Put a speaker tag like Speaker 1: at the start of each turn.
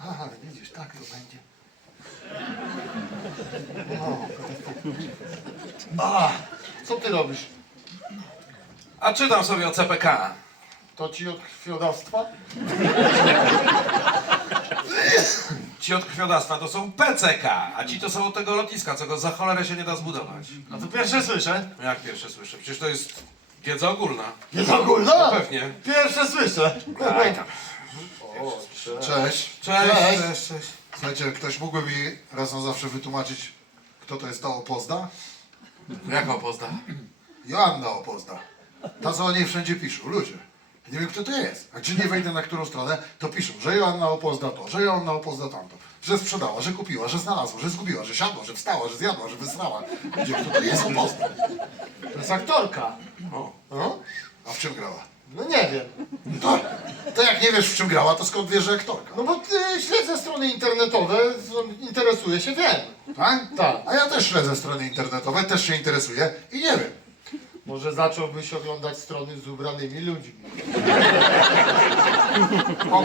Speaker 1: Aha, widzisz, tak to będzie. No. A, co ty robisz?
Speaker 2: A czytam sobie o CPK.
Speaker 1: To ci od krwiodawstwa?
Speaker 2: Ci od krwiodawstwa to są PCK, a ci to są od tego lotniska, co go za cholerę się nie da zbudować.
Speaker 1: A to pierwsze słyszę.
Speaker 2: Jak pierwsze słyszę? Przecież to jest wiedza ogólna.
Speaker 1: Jest ogólna?
Speaker 2: No pewnie.
Speaker 1: Pierwsze słyszę.
Speaker 2: Daj tam.
Speaker 1: O,
Speaker 3: Cześć.
Speaker 2: Cześć.
Speaker 3: Słuchajcie, ktoś mógłby mi raz na zawsze wytłumaczyć, kto to jest ta Opozda?
Speaker 2: Jaka opozda?
Speaker 3: Joanna Opozda. Ta, co o niej wszędzie piszą, ludzie. Nie wiem, kto to jest. A gdzie nie wejdę na którą stronę, to piszą, że Joanna Opozda to, że Joanna Opozda tamto. Że sprzedała, że kupiła, że znalazła, że zgubiła, że siadła, że wstała, że zjadła, że wysrała. Ludzie, kto to jest Opozda?
Speaker 1: to jest aktorka.
Speaker 2: O.
Speaker 1: No?
Speaker 3: A w czym grała?
Speaker 1: No nie wiem.
Speaker 3: To jak nie wiesz, w czym grała, to skąd wiesz, że aktorka?
Speaker 1: No bo śledzę strony internetowe, interesuję się, wiem.
Speaker 3: Tak?
Speaker 1: Tak.
Speaker 3: A ja też śledzę strony internetowe, też się interesuję i nie wiem.
Speaker 1: Może zacząłbyś oglądać strony z ubranymi ludźmi.